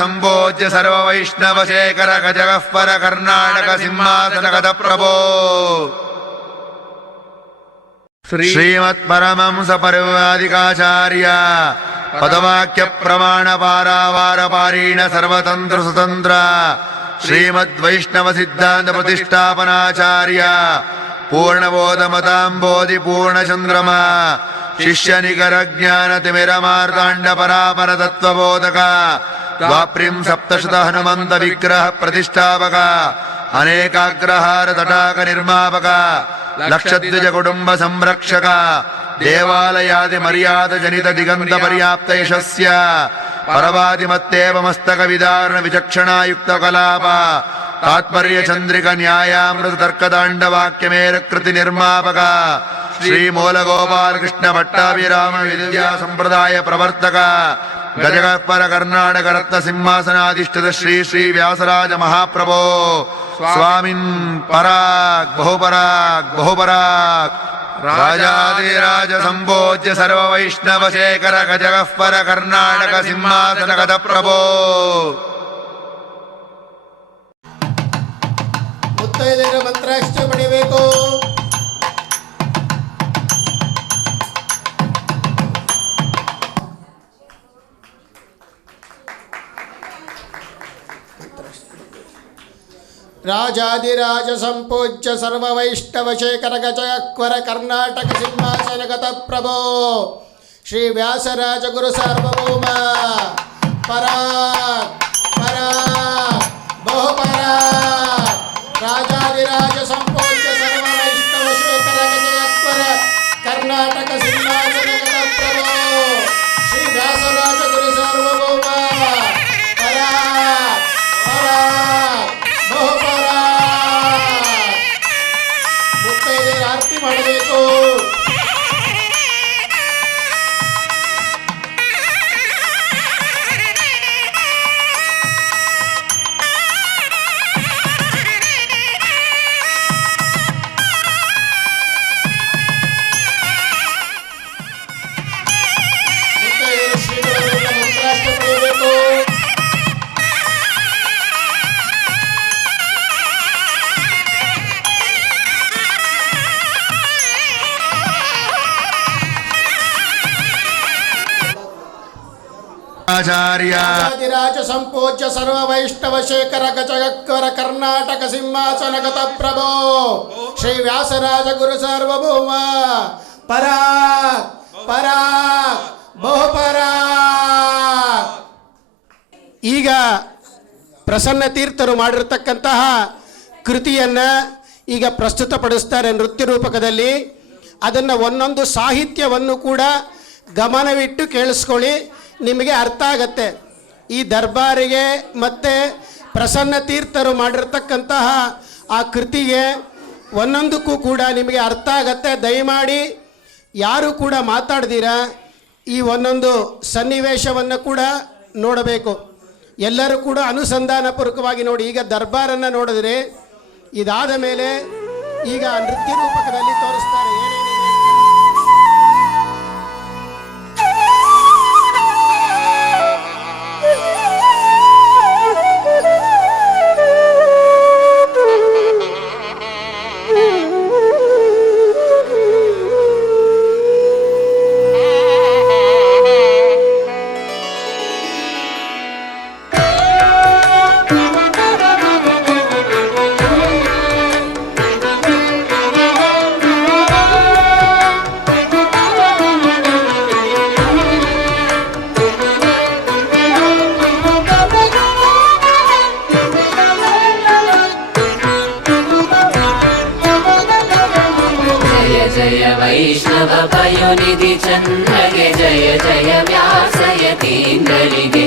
ಸಂಭೋಜ್ಯ ಸರ್ವವೈಷ್ಣವಶೇಖರ ಗಜಗಃಪರ ಕರ್ನಾಟಕ ಸಿಂಹಾಸನಗತ ಪ್ರಭೋ ಶ್ರೀಮತ್ ಪರಮಹಂಸ ಪರಿವ್ರಾಜಕಾಚಾರ್ಯ ಪದವಾಕ್ಯ ಪ್ರಮಾಣ ಪಾರಾವಾರ ಪಾರೀಣ ಸರ್ವತಂತ್ರ ಸ್ವತಂತ್ರ ಶ್ರೀಮದ್ ವೈಷ್ಣವ ಸಿದ್ಧಾಂತ ಪ್ರತಿಷ್ಠಾಪನಾಚಾರ್ಯ ಪೂರ್ಣಬೋಧ ಮತಾಂಬೋಧಿ ಪೂರ್ಣಚಂದ್ರಮ ಶಿಷ್ಯ ನಿಖರ ಜ್ಞಾನ ತಿಮಿರ ಮಾರ್ತಾಂಡ ಪರಾಪರ ತತ್ವಬೋಧಕ ದ್ವಾಪ್ರಿಂ ಸಪ್ತಶತ ಹನುಮಂತ ವಿಗ್ರಹ ಪ್ರತಿಷ್ಠಾಪಕ ಅನೇಕಾಗ್ರಹಾರ ತಟಾಕ ನಿರ್ಮಾಪಕ ಲಕ್ಷದ್ವಿಜ ಕುಟುಂಬ ಸಂರಕ್ಷಕ ದೇವಾಲಯಾದಿ ಮರ್ಯಾದ ಜನಿತ ದಿಗಂತ ಪರ್ಯಾಪ್ತ ಯಶಸ್ಯ ಪರವಾದಿ ಮತ್ತೇವ ಮಸ್ತಕ ವಿದಾರಣ ವಿಚಕ್ಷಣಾಯುಕ್ತ ಕಲಾಪ ತಾತ್ಪರ್ಯ ಚಂದ್ರಿಕ ನ್ಯಾಯಾಮೃತ ತರ್ಕದಾಂಡ ವಾಕ್ಯ ಮೇರ ಕೃತಿ ನಿರ್ಮಾಪಕ ಶ್ರೀ ಮೂಲ ಗೋಪಾಲ ಕೃಷ್ಣ ಭಟ್ಟಾಭಿರಾಮ ವಿದ್ಯಾ ಸಂಪ್ರದಾಯ ಪ್ರವರ್ತಕ ಗಜಗಃಪರ ಕರ್ನಾಟಕ ರತ್ನ ಸಿಂಹಾಸನಾಧಿಷ್ಠಿತ ಶ್ರೀ ಶ್ರೀ ವ್ಯಾಸರಾಜ ಮಹಾಪ್ರಭೋ ಸ್ವಾಮಿನ್ ಪರಾಗ್ ಬಹುಪರಾಗ್ ಬಹುಪರಾಗ್ ರಾಜಾದಿರಾಜ ಸಂಭೋಜ್ಯ ಸರ್ವ ವೈಷ್ಣವ ಶೇಖರ ಗಜಗಃಪರ ಕರ್ನಾಟಕ ಸಿಂಹಾಸನಗತ ಪ್ರಭೋ ಮುತ್ತೈದೆಯರ ಮಂತ್ರಾಕ್ಷತೆ ಪಡೆಯಬೇಕು. ರಾಜಾದಿರಾಜ ಸಂಪೂಜ್ಯ ಸರ್ವ ವೈಷ್ಣವ ಶೇಖರ ಗಜಗಃಪರ ಕರ್ನಾಟಕ ಸಿಂಹಾಸನಗತ ಪ್ರಭೋ ಶ್ರೀ ವ್ಯಾಸರಾಜ ಗುರು ಸಾರ್ವಭೌಮ ಪರಾಗ್ ಪರಾಗ್ ಬಹುಪರಾಗ್ ರಾಜಾದಿರಾಜ ಸಂಪೂಜ್ಯ ಸರ್ವ ವೈಷ್ಣವ ಶೇಖರ ಗಜಗಃಪರ ಕರ್ನಾಟಕ ಸಿಂಹಾಸನಗತ ಪ್ರಭೋ ಶ್ರೀ ವ್ಯಾಸರಾಜ ಗುರು ಸಾರ್ವಭೌಮ ಪರಾಗ್ ಪರಾಗ್ ಮುತ್ತೈದೆಯರ ಆರತಿ ಮಾಡಬೇಕು. ಮುತ್ತೈದೆಯರ ಶ್ರೀಗಳಿಂದ ಮಂತ್ರಾಕ್ಷತೆ ಪಡೆಯಬೇಕು. ರಾಜಾದಿರಾಜ ಸಂಪೂಜ್ಯ ಸರ್ವ ವೈಷ್ಣವ ಶೇಖರ ಗಜಗಃಪರ ಕರ್ನಾಟಕ ಸಿಂಹಾಸನಗತ ಪ್ರಭೋ ಶ್ರೀ ವ್ಯಾಸರಾಜ ಗುರು ಸಾರ್ವಭೌಮ ಪರಾಗ್ ಪರಾಗ್ ಬಹುಪರಾಗ್. ಈಗ ಪ್ರಸನ್ನ ತೀರ್ಥರು ಮಾಡಿರ್ತಕ್ಕಂತಹ ಕೃತಿಯನ್ನು ಈಗ ಪ್ರಸ್ತುತಪಡಿಸ್ತಾರೆ ನೃತ್ಯ ರೂಪಕದಲ್ಲಿ. ಅದನ್ನು ಒಂದೊಂದು ಸಾಹಿತ್ಯವನ್ನು ಕೂಡ ಗಮನವಿಟ್ಟು ಕೇಳಿಸ್ಕೊಳ್ಳಿ, ನಿಮಗೆ ಅರ್ಥ ಆಗತ್ತೆ. ಈ ದರ್ಬಾರಿಗೆ ಮತ್ತು ಪ್ರಸನ್ನ ತೀರ್ಥರು ಮಾಡಿರ್ತಕ್ಕಂತಹ ಆ ಕೃತಿಗೆ ಒಂದೊಂದಕ್ಕೂ ಕೂಡ ನಿಮಗೆ ಅರ್ಥ ಆಗತ್ತೆ. ದಯಮಾಡಿ ಯಾರು ಕೂಡ ಮಾತಾಡ್ದಿರ ಈ ಒಂದೊಂದು ಸನ್ನಿವೇಶವನ್ನು ಕೂಡ ನೋಡಬೇಕು. ಎಲ್ಲರೂ ಕೂಡ ಅನುಸಂಧಾನಪೂರ್ವಕವಾಗಿ ನೋಡಿ. ಈಗ ದರ್ಬಾರನ್ನು ನೋಡಿದ್ರೆ ಇದಾದ ಮೇಲೆ ಈಗ ನೃತ್ಯ ರೂಪಕದಲ್ಲಿ ತೋರಿಸ್ತಾರೆ ಏನೇನಿದೆ. ವೈಷ್ಣವ ಪಯೋನಿಧಿ ಚಂದ್ರಗೆ ಜಯ ಜಯ ವ್ಯಾಸಯತೀಂದ್ರರಿಗೆ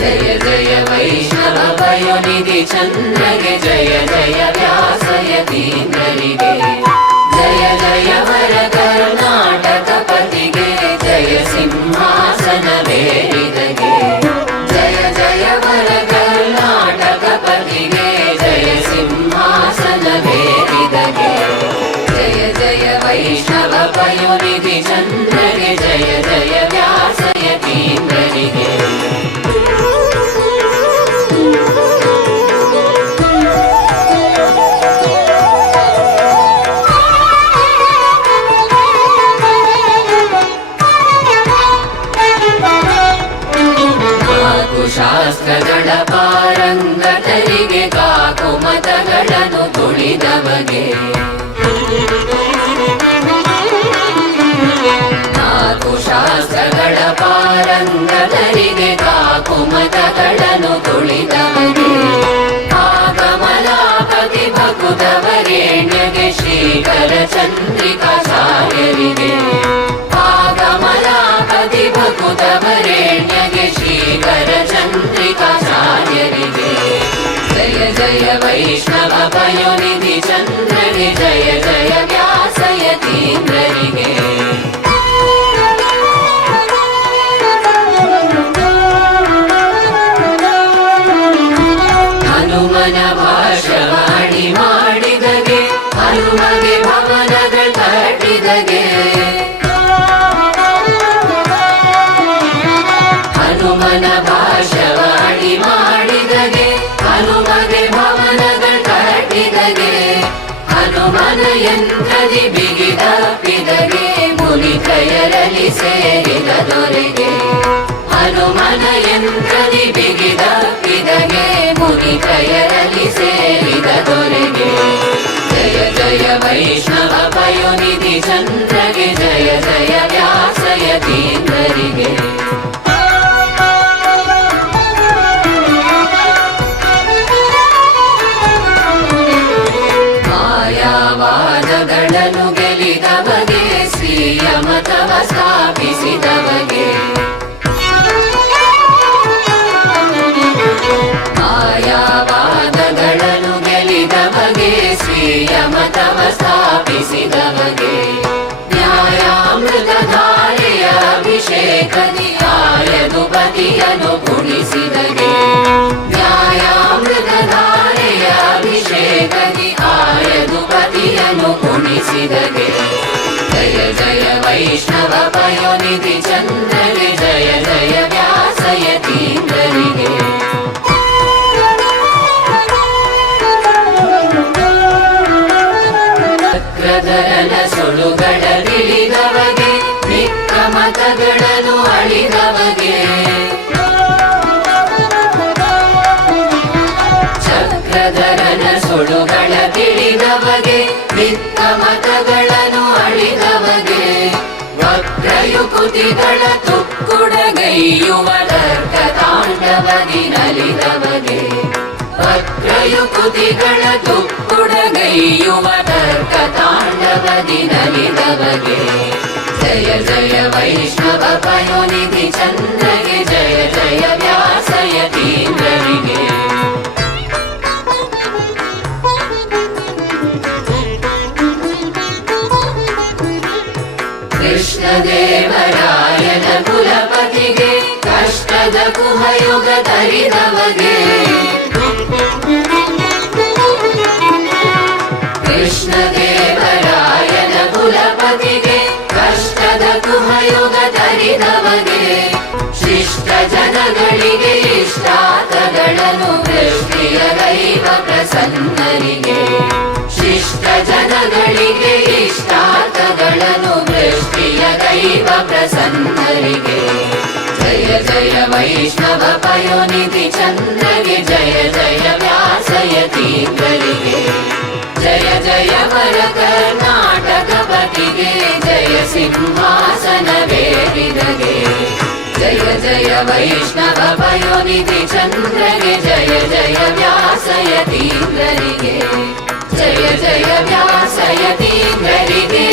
ಜಯ ಜಯ ವೈಷ್ಣವ ಪಯೋನಿಧಿ ಚಂದ್ರಗೆ ಜಯ ಜಯ ವ್ಯಾಸಯತೀಂದ್ರರಿಗೆ ಜಯ ಜಯ ವರ ಕರ್ನಾಟಕ ಪತಿಗೆ ಜಯ ಸಿಂಹಾಸನ ಬೇರಿದಗೆ ಜಯ ಜಯ ವರ ಕರ್ನಾಟಕ ಪತಿಗೆ ಜಯ ಸಿಂಹಾಸನ ಬೇರಿದಗೆ ಜಯ ಜಯ ವೈಷ್ಣವ ಪಯೋನಿಧಿ ಚಂದ್ರಗೆ ಜಯ ಜಯ ವ್ಯಾಸಯತೀಂದ್ರರಿಗೆ ಪಾರಂಗತರಿಗೆ ಕಾಕುಮತಗಳನ್ನು ತುಳಿದವಗೆ ನಾಲ್ಕು ಶಾಸ್ತ್ರಗಳ ಪಾರಂಗತರಿಗೆ ಕಾಕುಮತಗಳನ್ನು ತುಳಿದವಗೆ ಆಗಮಲಾಪತಿ ಭಕುತವರೇಣ್ಯಗೆ ಶ್ರೀಕರ ಚಂದ್ರಿಕಾಚಾರ್ಯರಿಗೆ ಆಗಮಲಾಪತಿ ಭಕುತವರೇಣ್ಯಗೆ ಶ್ರೀಕರ ಚಂದ್ರಿಕಾಚಾರ್ಯರಿಗೆ ಜಯ ಜಯ ವೈಷ್ಣವ ಪಯೋನಿಧಿ ಚಂದ್ರಗೆ ಜಯ ಜಯ ವ್ಯಾಸಯತೀಂದ್ರರಿಗೆ ಹನುಮನ ಭಾಷವಾಣಿ ಮಾಡಿದಗೆ ಹನುಮಗೆ ಭವನಗಳ ಕಟ್ಟಿದಗೆ ಹನುಮನ ಭಾಷವಾಣಿ ಮಾಡಿದಗೆ ಹನುಮಗೆ ಭವನಗಳ ಕಟ್ಟಿದಗೆ ಹನುಮನ ಯಂತ್ರದಿ ಬಿಗಿದಪ್ಪಿದಗೆ ಮುನಿಕಯರಲ್ಲಿ ಸೇರಿದ ದೊರೆಗೆ ಹನುಮನ ಯಂತ್ರದಿ ಬಿಗಿದಪ್ಪಿದಗೆ ಮುನಿಕಯರಲ್ಲಿ ಸೇರಿದ ದೊರೆಗೆ ಜಯ ಜಯ ವೈಷ್ಣವ ಪಯೋನಿಧಿ ಚಂದ್ರಗೆ ಜಯ ಜಯ ವ್ಯಾಸಯತೀಂದ್ರರಿಗೆ ಮಾಯಾವಾದಗಳನ್ನು ಗೆಲಿದವಗೆ ಶ್ರೀಯ ಮತವ ಸ್ಥಾಪಿಸಿದವಗೆ ಮಾಯಾವಾದಗಳನ್ನು ಗೆಲಿದವಗೆ ಶ್ರೀಯ ಮತವ ಸ್ಥಾಪಿಸಿದವಗೆ ನ್ಯಾಯಾಮೃತಧಾರೆಯ ಅಭಿಷೇಕದಿ ಆಯದು ಬದಿಯನ್ನು ಕುಣಿಸಿದಗೆ ನ್ಯಾಯಾಮೃತಧಾರೆಯ ಅಭಿಷೇಕದಿ ಆಯದು ಬದಿಯನ್ನು ಕುಣಿಸಿದಗೆ ಜಯ ಜಯ ವೈಷ್ಣವ ಪಯೋನಿಧಿ ಚಂದ್ರಗೆ ಜಯ ಜಯ ವ್ಯಾಸಯತೀಂದ್ರರಿಗೆ ಚಕ್ರಧರನ ಸುಳುಗಳಲ್ಲಿಳಿದವಗೆ ಮಿಕ್ಕ ಮತಗಳನ್ನು ಅಳಿದವಗೆ ಚಕ್ರಧರನ ಸುಳುಗಳ ತಿಳಿದವಗೆ ಮಿಕ್ಕ ಮತಗಳನ್ನು ಅಳಿದವಗೆ ವಕ್ರಯುಕುತಿಗಳ ತುಕ್ಕುಡಗೈಯುವ ತರ್ಕ ತಾಂಡವದಿ ನಲಿದವಗೆ ವಕ್ರಯುಕುತಿಗಳ ತುಕ್ಕುಡಗೈಯುವ ತರ್ಕ ತಾಂಡವದಿ ನಲಿದವಗೆ ಜಯ ಜಯ ವೈಷ್ಣವ ಪಯೋನಿಧಿ ಚಂದ್ರಗೆ ಜಯ ಜಯ ವ್ಯಾಸಯತೀಂದ್ರರಿಗೆ ಕೃಷ್ಣದೇವರಾಯನ ಕುಲಪತಿಗೆ ಕಷ್ಟದ ಕುಹಯುಗ ತರಿದವಗೆ ಕೃಷ್ಣದೇವರಾಯನ ಕುಲಪತಿಗೆ ಕಷ್ಟದ ಕುಹಯುಗ ತರಿದವಗೆ ಶಿಷ್ಟ ಜನಗಳಿಗೆ ಇಷ್ಟಾರ್ಥಗಳನ್ನು ವೃಷ್ಟಿಯ ದೈವ ಪ್ರಸನ್ನರಿಗೆ ಶಿಷ್ಟ ಜನಗಳಿಗೆ ಇಷ್ಟಾರ್ಥಗಳನ್ನು ವೃಷ್ಟಿಯ ದೈವ ಪ್ರಸನ್ನರಿಗೆ ಜಯ ಜಯ ವೈಷ್ಣವ ಪಯೋನಿಧಿ ಚಂದ್ರಗೆ ಜಯ ಜಯ ವ್ಯಾಸಯತೀಂದ್ರರಿಗೆ ಜಯ ಜಯ ವರ ಕರ್ನಾಟಕ ಪತಿಗೆ ಜಯ ಸಿಂಹಾಸನವೇರಿದಗೆ ಜಯ ಜಯ ವೈಷ್ಣವ ಪಯೋನಿಧಿ ಚಂದ್ರಗೆ ಜಯ ಜಯ ವ್ಯಾಸಯತೀಂದ್ರರಿಗೆ ಜಯ ಜಯ ವ್ಯಾಸಯತೀಂದ್ರರಿಗೆ